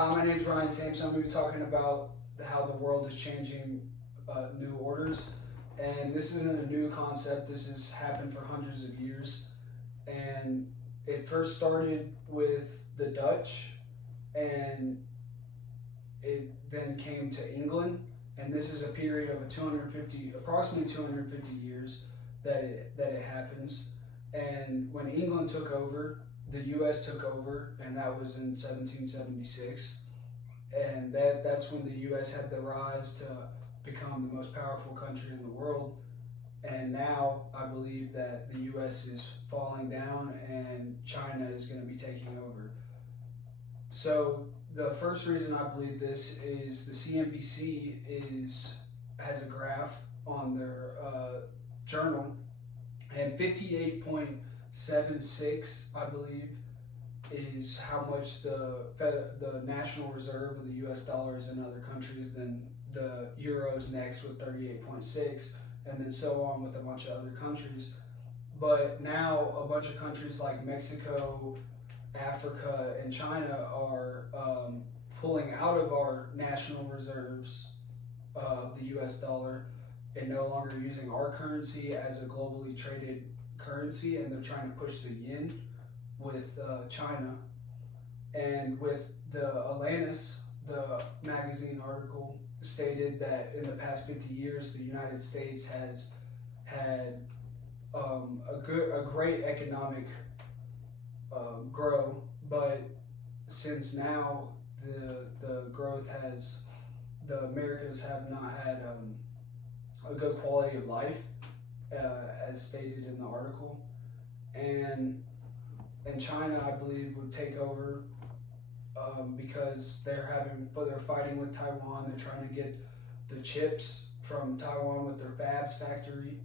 Hi, my name is Ryan Sampson. I'm going to be talking about how the world is changing new orders. And this isn't a new concept, this has happened for hundreds of years. And it first started with the Dutch, and it then came to England. And this is a period of approximately 250 years that it happens. And when England took over, the U.S. took over, and that was in 1776, and that's when the U.S. had the rise to become the most powerful country in the world. And now I believe that the U.S. is falling down, and China is going to be taking over. So the first reason I believe this is the CNBC is has a graph on their journal, and 58.76, I believe, is how much the national reserve of the U.S. dollar is in other countries. Then the euro is next with 38.6, and then so on with a bunch of other countries. But now a bunch of countries like Mexico, Africa, and China are pulling out of our national reserves of the U.S. dollar and no longer using our currency as a globally traded currency, and they're trying to push the yen with China. And with the Atlantis, the magazine article stated that in the past 50 years, the United States has had a great economic grow, but since now the growth has the Americas have not had a good quality of life, as stated in the article, and China, I believe, would take over because they're fighting with Taiwan. They're trying to get the chips from Taiwan with their Fabs factory,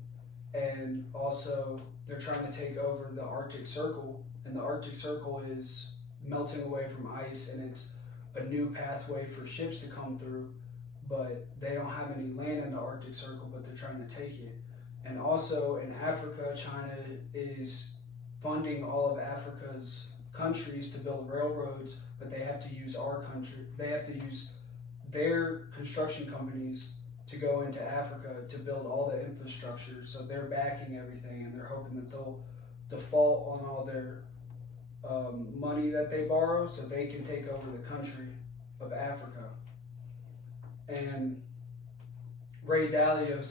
and also they're trying to take over the Arctic Circle. And the Arctic Circle is melting away from ice, and it's a new pathway for ships to come through. But they don't have any land in the Arctic Circle, but they're trying to take it. And also in Africa, China is funding all of Africa's countries to build railroads, but they have to use our country. They have to use their construction companies to go into Africa to build all the infrastructure. So they're backing everything, and they're hoping that they'll default on all their money that they borrow, so they can take over the country of Africa. And Ray Dalio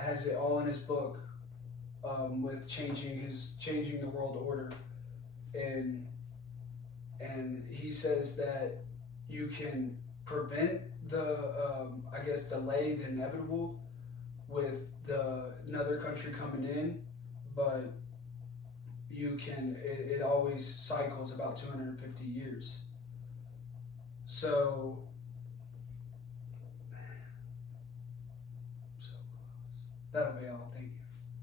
has it all in his book, with changing the world order, and he says that you can prevent delay the inevitable with another country coming in, but it always cycles about 250 years. So that'll be all. Thank you.